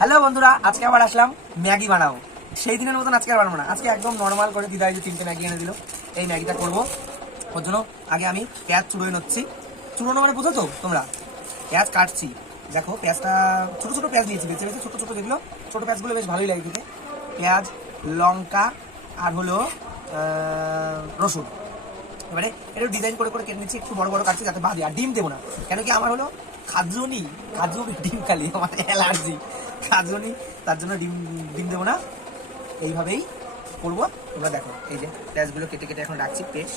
Hello বন্ধুরা, আজকে আবার আসলাম ম্যাগি বানাবো। সেই দিনের মতন আজকে আর বানাবো না, আজকে একদম নর্মাল করে দিদা যে 3টে ম্যাগি এনে দিল, এই ম্যাগিটা করবো। ওর জন্য আগে আমি পেঁয়াজ চুড়োয় নিচ্ছি। চুড়োনো মানে বুঝো তো তোমরা? পেঁয়াজ কাটছি, দেখো পেঁয়াজটা ছোটো ছোটো পেঁয়াজ নিয়েছি, বেছে বেছে ছোটো ছোটো যেগুলো ছোটো পেঁয়াজগুলো বেশ ভালোই লাগে খেতে। পেঁয়াজ, লঙ্কা আর হলো রসুন। এবারে এটা ডিজাইন করে করে কেটে নিচ্ছি, একটু বড় বড় কাটছি যাতে বাদে। আর ডিম দেবো না, কেন কি আমার হলো খাজুনি ডিম খালি, আমার অ্যালার্জি খাজুনি, তার জন্য ডিম ডিম দেবো না। এইভাবেই করবো। তোমরা দেখো এই যে পেঁয়াজগুলো কেটে কেটে এখন রাখছি পেস্ট।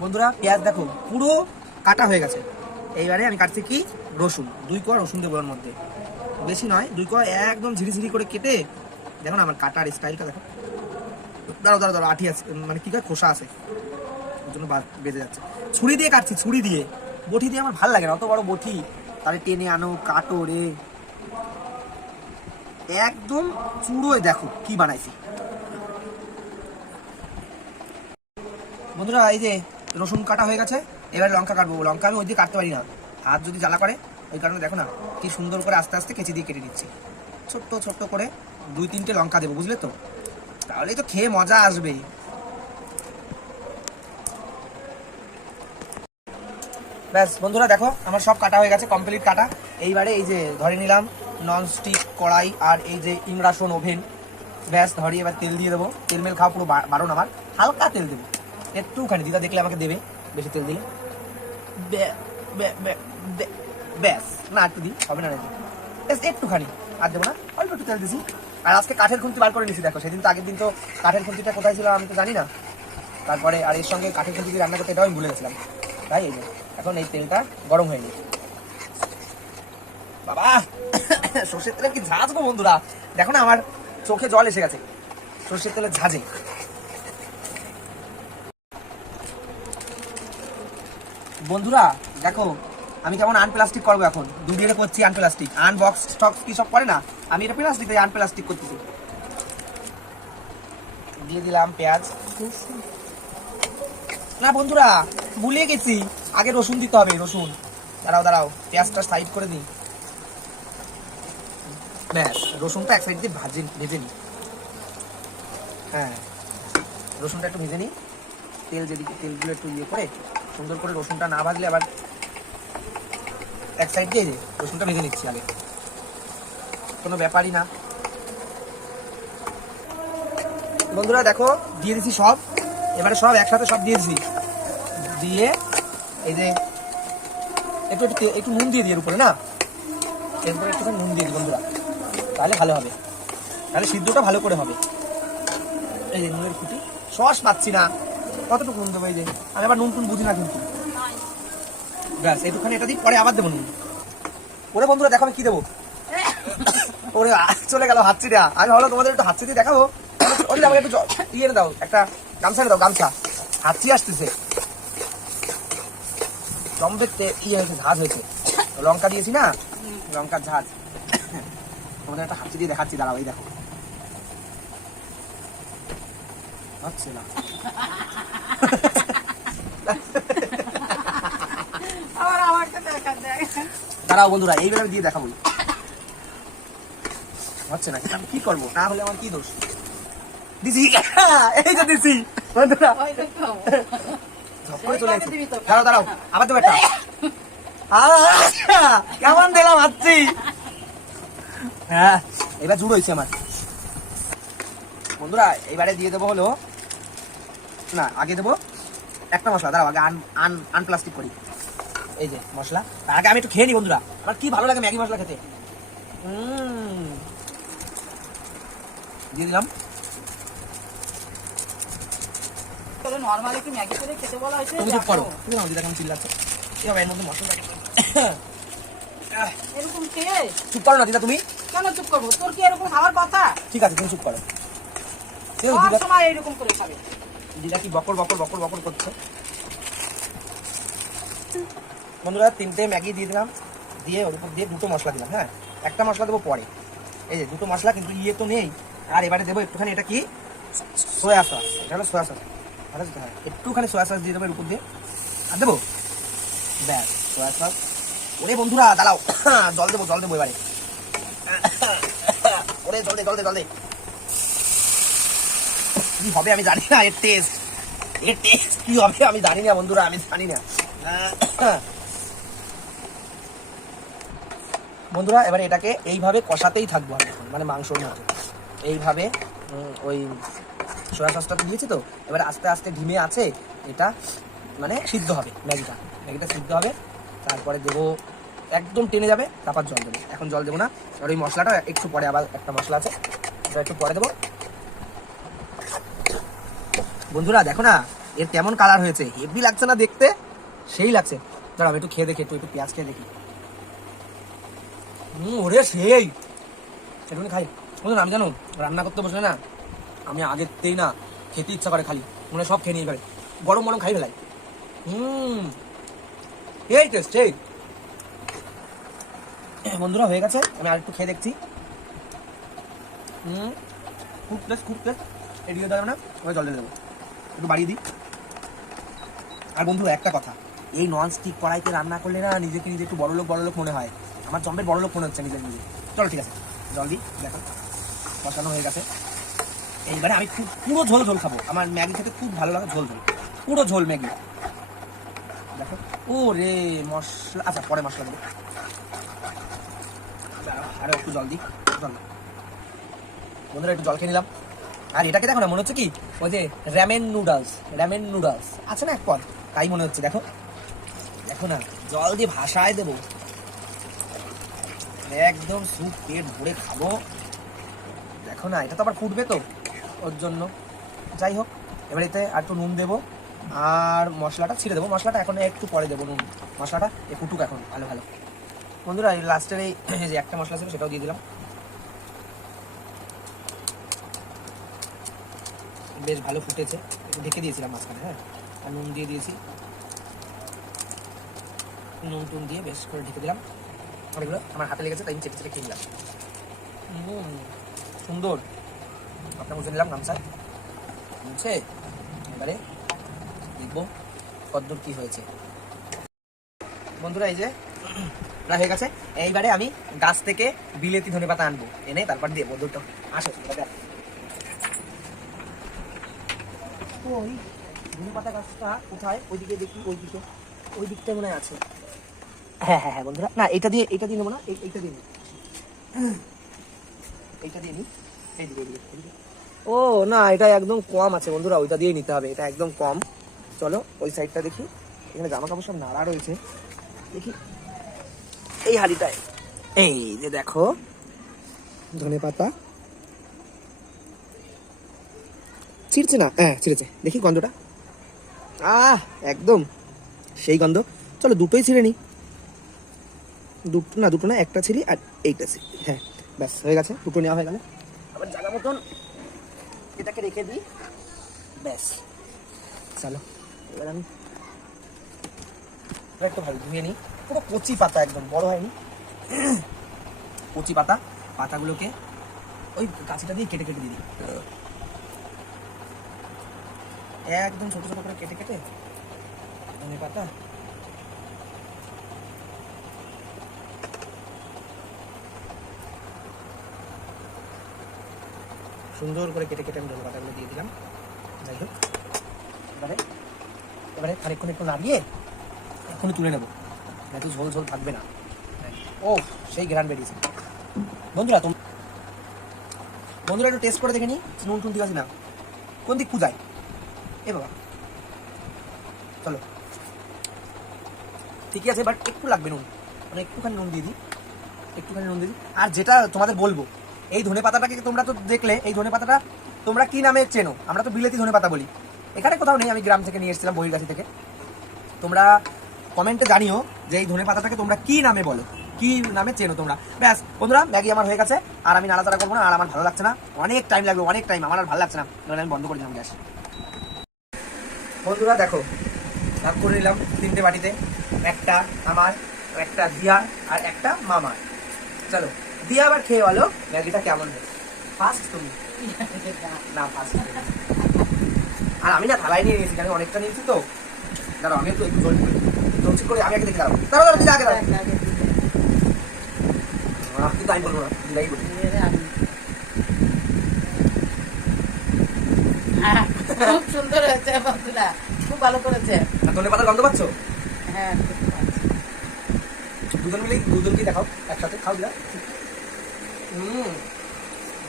বন্ধুরা পেঁয়াজ দেখো পুরো কাটা হয়ে গেছে। এইবারে আমি কাটছি কি রসুন, 2 কোয়া রসুন দেবো ওর মধ্যে, বেশি নয় 2 কোয়া, একদম ঝিরি ঝিরি করে কেটে। দেখো না আমার কাটার স্টাইলটা দেখো, দাঁড়াও দাঁড়াও দাঁড়াও, আঠি আছে মানে কি খোসা আছে, ওর জন্য বেজে যাচ্ছে। ছুরি দিয়ে কাটছি, ছুরি দিয়ে, বটি দিয়ে আমার ভালো লাগে না, অত বড় বটি তাহলে টেনে আনো কাটো রে। একদম চুড়োয় দেখো কি বানাইছি। বন্ধুরা এই যে রসুন কাটা হয়ে গেছে, এবার লঙ্কা কাটবো। লঙ্কা আমি ওই দিয়ে কাটতে পারি না, হাত যদি জ্বালা করে, ওই কারণে দেখো না কি সুন্দর করে আস্তে আস্তে কেচি দিয়ে কেটে দিচ্ছি। ছোট্ট ছোট্ট করে 2-3টে লঙ্কা দেবো, বুঝলে তো? তাহলেই তো খেয়ে মজা আসবে। ব্যাস বন্ধুরা দেখো আমার সব কাটা হয়ে গেছে, কমপ্লিট কাটা। এইবারে এই যে ধরে নিলাম ননস্টিক কড়াই আর এই যে ইংরাসন ওভেন। ব্যাস ধরি, এবার তেল দিয়ে দেবো। তেল মেল খাওয়া পুরো বারণ আমার, হালকা তেল দেবো একটুখানি, দিদা দেখলে আমাকে দেবে বেশি তেল দিলে। ব্যাস না একটু দিই, হবে না ব্যাস একটুখানি, আর দেবো না, অল্প একটু তেল দিছি। আর আজকে কাঠের খুন্তি বার করে নিয়েছি, দেখো সেদিন তো আগের দিন তো কাঠের খুন্তিটা কোথায় ছিল আমি তো জানি না। তারপরে আর এর সঙ্গে কাঠের খুন্তি দিয়ে রান্না করতে, এটাও আমি ভুলে গেছিলাম। তাই এই যে এখন এই তেলটা গরম হয়ে গেছে। বাবা সর্ষের তেলের কি ঝাঁজ গো বন্ধুরা, দেখো না আমার চোখে জল এসে গেছে সর্ষের তেলের ঝাঁজে। বন্ধুরা দেখো আমি কেমন আনপ্লাস্টিক করবো এখন, দুদিনে করছি আনপ্লাস্টিক, আনবক্স স্টক্স কি সব করে না, আমি এটা প্লাস্টিক দিয়ে আনপ্লাস্টিক করতেছি। দিয়ে দিলাম পেঁয়াজ। না বন্ধুরা ভুলে গেছি, আগে রসুন দিতে হবে, রসুন। দাঁড়াও দাঁড়াও, পেঁয়াজটা সাইড করে দিই। ব্যাস রসুনটা এক সাইড দিয়ে ভেজে নিই। হ্যাঁ রসুনটা একটু ভেজে নিই, তেল যেদিকে, তেলগুলো একটু ইয়ে করে সুন্দর করে। রসুনটা না ভাজলে আবার এক সাইড দিয়ে রসুনটা ভেজে নিচ্ছি আগে, কোনো ব্যাপারই না। বন্ধুরা দেখো দিয়ে দিচ্ছি সব, এবারে সব একসাথে সব দিয়ে দিচ্ছি, দিয়ে এই যে একটু একটু একটু নুন দিয়ে দিই এর উপরে, না এরপরে একটুখানি নুন দিয়ে দিই বন্ধুরা, তাহলে ভালো হবে, তাহলে সিদ্ধটা ভালো করে হবে। এই যে নুনের খুঁটি, সস পাচ্ছি না, কতটুকু নুন দেবো? এই যে আমি আবার নুন টুন বুঝি না কিন্তু। ব্যাস একটুখানি এটা দিই, পরে আবার দেবো নুন। ওরে বন্ধুরা দেখো আমি কি দেবো, ওরে চলে গেল হাতছিটা। আমি ভাবলাম তোমাদের একটু হাতছি দিয়ে দেখাবো, ওই আমাকে একটু ইয়ে দাও, একটা গামছা দাও, গামছা, হাতছি আসতেছে। দেখতে ইয়ে হয়েছে, ঝাঁজ হয়েছে, লঙ্কা দিয়েছি না, লঙ্কার ঝাঁজ। তোমাদের একটা হাতছি দিয়ে দেখাচ্ছি, দাঁড়াও এই দেখো, হচ্ছে না। দাঁড়াও বন্ধুরা এইভাবে দিয়ে দেখাবো, হচ্ছে না, আমি কি করবো, না হলে আমার কি দোষ? দিছি, এই যে দিছি বন্ধুরা, চলে আসছে। দাঁড়াও দাঁড়াও আবার দেবো একটা, কেমন দিলাম হাতছি। হ্যাঁ এবার জুড়ো হয়েছে আমার। বন্ধুরা এবারে দিয়ে দেবো হলো, না আগে দেবো একটা মশলা, দাঁড়াও আগে আনপ্লাস্টিক করি। এই যে মশলা, তার আগে আমি একটু খেয়ে নিই বন্ধুরা, আমার কি ভালো লাগে ম্যাগি মশলা খেতে। দিয়ে দিলাম। তুমি চুপ করো, তুমি আমার দিদা কেমন চিল্লাচ্ছ, এবার এর মধ্যে মশলা এরকম খেয়ে চুপ করো না দিদা, তুমি কেন চুপ করবো? তোর কি এরকম খাওয়ার কথা? ঠিক আছে তুমি চুপ করো। সব সময় এরকম করে খাবে। দিদা কি বকর বকর বকর বকর করছে। বন্ধুরা 3টে ম্যাগি দিয়ে দিলাম, দিয়ে ওর উপর দিয়ে 2টো মশলা দিলাম। হ্যাঁ একটা মশলা দেবো পরে, এই যে 2টো মশলা কিন্তু ইয়ে তো নেই। আর এবারে দেবো একটুখানি, এটা কি সোয়া সস, এটা হলো সোয়া সস, একটুখানি সোয়া সস দিয়ে দেবো এর উপর দিয়ে, আর দেবো ব্যাস সোয়া সস ওরে বন্ধুরা দাঁড়াও, জল দেবো এবারে। ওরে জল দে। কি হবে আমি জানি না, এর টেস্ট কি হবে আমি জানি না বন্ধুরা, আমি জানি না। বন্ধুরা এবারে এটাকে এইভাবে কষাতেই থাকবো আমি, মানে মাংসর মতো এইভাবে। ওই সোয়া সসটা দিয়েছি তো, এবারে আস্তে আস্তে ঢিমে আছে এটা, মানে সিদ্ধ হবে ম্যাগিটা সিদ্ধ হবে। তারপরে দেবো, একদম টেনে যাবে, তারপর জল দেবো। এখন জল দেবো না, আর ওই মশলাটা একটু পরে, আবার একটা মশলা আছে ওটা একটু পরে দেবো। বন্ধুরা দেখো না এর কেমন কালার হয়েছে, হেভি লাগছে না দেখতে? সেই লাগছে। দাঁড়াও আমি একটু খেয়ে দেখি, একটু পেঁয়াজ খেয়ে দেখি। ওরে সেই সেটুকুনি খাই। বন্ধুরা আমি জানো রান্না করতে বসলে না, আমি আগেতেই না খেতে ইচ্ছা করে, খালি মনে সব খেয়ে নিয়ে পারে, গরম খাই ফেলাই। এই টেস্ট এই। বন্ধুরা হয়ে গেছে, আমি আর একটু খেয়ে দেখছি। খুব টেস্ট। এদিকে দেবো না, ওই জল দিয়ে দেবো, একটু বাড়িয়ে দিই। আর বন্ধু একটা কথা, এই নন স্টিক কড়াইতে রান্না করলে না নিজে একটু বড় লোক মনে হয়। আমার জম্বের বড় লোক মনে হচ্ছে নিজে। চলো ঠিক আছে, জল দিই। দেখো বসানো হয়ে গেছে। এইবারে আমি পুরো ঝোল খাবো, আমার ম্যাগি খেতে খুব ভালো লাগে, পুরো ঝোল ম্যাগি। দেখো ও রে মশলা, আচ্ছা পরে মশলা দেবো। আরো একটু জল দিই। বন্ধুরা একটু জল খেয়ে নিলাম। আর এটাকে দেখো না, মনে হচ্ছে কি ওই যে র্যামেন নুডলস আছে না এক পদ, তাই মনে হচ্ছে। দেখো না জল দিয়ে ভাসায় দেবো, একদম স্যুপ পেট ভরে খাবো। দেখো না এটা তো আবার ফুটবে তো, ওর জন্য। যাই হোক, এবার এতে আর একটু নুন দেবো, আর মশলাটা ছিঁড়ে দেবো। মশলাটা এখন একটু পরে দেবো, নুন মশলাটা ফুটুক এখন ভালো। বন্ধুরা এই লাস্টের এই যে একটা মশলা ছিল সেটাও দিয়ে দিলাম। বেশ ভালো ফুটেছে, একটু ঢেকে দিয়েছিলাম মাঝখানে, হ্যাঁ। আর নুন দিয়ে দিয়েছি, নুন টুন দিয়ে বেশ করে ঢেকে দিলাম। আর এগুলো আমার হাতে লেগেছে তাই আমি চেটে খেয়ে নিলাম। সুন্দর, আপনার বুঝে নিলাম গামছায় মুছে। এবারে দেখবো কতদূর কি হয়েছে। বন্ধুরা এই যে প্রায় হয়ে গেছে। এইবারে আমি গাছ থেকে বিলেতি ধনেপাতা আনবো, এনে তারপর দিয়ে দুটো। আসো ওই ধনেপাতা গাছটা কোথায়? ওইদিকে দেখি, ওই দিকটা মনে আছে। হ্যাঁ বন্ধুরা, না এটা দিয়ে নেবো না, এইটা দিয়ে নিই। এইদিকে। ও না, এটা একদম কম আছে বন্ধুরা, ওইটা দিয়ে নিতে হবে, এটা একদম কম। চলো ওই সাইডটা দেখি, এখানে জামা কাপড় সব নাড়া রয়েছে, দেখি এই হাঁড়িটায়। এই যে দেখো ধনেপাতা ছিঁড়ছে না, হ্যাঁ ছিঁড়েছে, দেখি গন্ধটা। একদম সেই গন্ধ। চলো দুটোই ছিঁড়ে নি, দুটো না একটা ছিঁড়ি, আর এইটা ছিঁড়ি। হ্যাঁ ব্যাস হয়ে গেছে, দুটো নেওয়া হয়ে গেল। আবার জায়গা মতন এটাকে রেখে দিই, ব্যাস। চলো এবার আমি একটু ভালো ধুয়ে নিই। পুরো কচি পাতা, একদম বড় হয়নি, কচি পাতাগুলোকে ওই কাঁচিটা দিয়ে কেটে দিয়ে দিই, একদম ছোট করে কেটে ধনেপাতা। সুন্দর করে কেটে আমি ধনেপাতাগুলো দিয়ে দিলাম। যাই হোক, এবারে খানিকক্ষণ একটু নাড়িয়ে এখনই তুলে নেবো, একটু ঝোল থাকবে না। ও সেই গ্রান বেরিয়েছে। বন্ধুরা একটু টেস্ট করে দেখে নি, নুন টুন দিয়েছি না, কোন দিক পূজায়? এ বাবা, চলো ঠিকই আছে, বাট একটু লাগবে নুন, মানে একটুখানি নুন দিয়ে দিই। আর যেটা তোমাদের বলবো, এই ধনেপাতাটাকে তোমরা তো দেখলে, এই ধনেপাতাটা তোমরা কি নামে চেনো? আমরা তো বিলেতি ধনেপাতা বলি, এখানে কোথাও নেই, আমি গ্রাম থেকে নিয়ে এসেছিলাম, বহির্গাছি থেকে। তোমরা কমেন্টে জানিও যে এই ধনেপাতাটাকে তোমরা কি নামে বলো, কি নামে চেনো তোমরা। ব্যাস বন্ধুরা, ম্যাগি আমার হয়ে গেছে, আর আমি নাড়াচাড়া করবো না, আর আমার ভালো লাগছে না, অনেক টাইম লাগবে, আমার আর ভালো লাগছে না, আমি বন্ধ করে দিলাম গ্যাস। বন্ধুরা দেখো, ভাগ করে নিলাম 3টে বাটিতে, একটা আমার, একটা দিয়া, আর একটা মামার। চলো দিয়া আবার খেয়ে বলো ম্যাগিটা কেমন হয়েছে। ফার্স্ট তুমি না, ফার্স্ট। আর আমি না থালায় নিয়ে নিয়েছি, কারণ অনেকটা নিয়েছি তো। দাঁড়াও আমি একটু ঝোল উচিত করে আমি আগে দেখে দাঁড়াবো। দাঁড়াও দিদা আগে দাঁড়াও। কিন্তু আমি বলবো না, দিদাই বলবো। হ্যাঁ, খুব সুন্দর হয়েছে বন্ধুরা, খুব ভালো করেছে। আর ধনে পাতার গন্ধ পাচ্ছ? হ্যাঁ, খুব ভালো। দুজনকেই দেখাও একসাথে, খাও দিদা।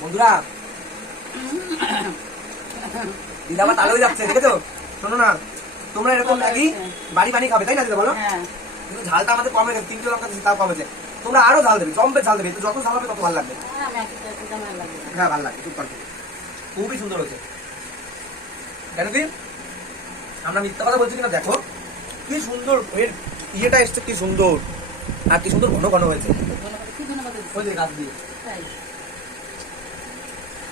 বন্ধুরা দিদা আবার তালে হয়ে যাচ্ছে, দেখেছো? শোনো না, তোমরা এরকম ম্যাগি বাড়ি বানিয়ে খাবে, তাই না দিদা বলো? হ্যাঁ, কিন্তু ঝালটা আমাদের কমে গেছে, 3 লঙ্কা দিয়েছি, তাও কমেছে। তোমরা আরো ঝাল দেবে, জম্পে ঝাল দেবে, তো যত ঝাল হবে তত ভালো লাগবে। হ্যাঁ, ম্যাগিটা একটু ভালো লাগে। হ্যাঁ ভালো লাগবে, সুপার, খুবই সুন্দর হয়েছে। কেন কি আমরা মিথ্যা কথা বলছি কিনা দেখো, কি সুন্দর এর ইয়েটা এসছে, কি সুন্দর, আর কি সুন্দর ঘন ঘন হয়েছে। ধন্যবাদ, কি ধন্যবাদ দিচ্ছি? ওই যে গাছ দিয়ে। তাই।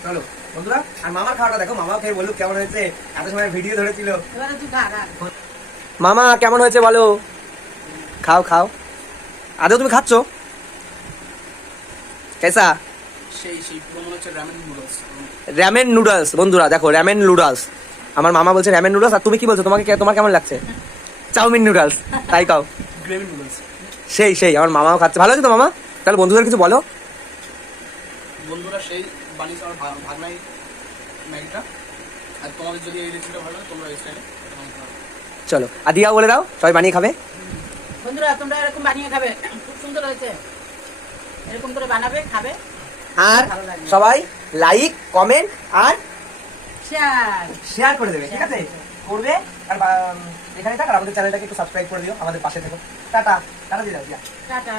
চলো বন্ধুরা, আর মামার খাওয়াটা দেখো, মামা খেয়ে বলুক কেমন হয়েছে, এত সময় ভিডিও ধরেছিল। এবারে তুই খা, খা। মামা কেমন হয়েছে বলো, খাও খাও। আদৌ তুমি খাচ্ছ? কেসা? সেই পুরো মনে হচ্ছে রামেন নুডলস। Ramen noodles. বন্ধুরা দেখো, র্যামেন নুডলস। আমার মামা বলছে র্যামেন নুডলস, আর তুমি কি বলছো? তোমার কেমন লাগছে? চাউমিন নুডলস, তাই খাও। Gravy noodles. সেই আমার মামাও খাচ্ছে। ভালো আছে তো মামা? তাহলে বন্ধুদের কিছু বলো। বন্ধুরা সেই বানিয়েছে আমার ভাগনাই ম্যাগিটা। আর তোমাদের যদি এই রেসিপিটা ভালো লাগে তোমরা এই স্টাইলে বানাতে পারো। চলো, আর দিয়াও বলে দাও, সবাই বানিয়ে খাবে। বন্ধুরা তোমরা এরকম বানিয়ে খাবে, খুব সুন্দর হয়েছে। এরকম করে বানাবে, খাবে, আর ভালো লাগবে। সবাই লাইক, কমেন্ট আর শেয়ার। শেয়ার করে দেবে, ঠিক আছে? করবে। আর এখানে থাক, আর আমাদের চ্যানেলটাকে একটু সাবস্ক্রাইব করে দিও, আমাদের পাশে থেকো। টাটা টাটা দিয়ে দাও দিয়া। টাটা।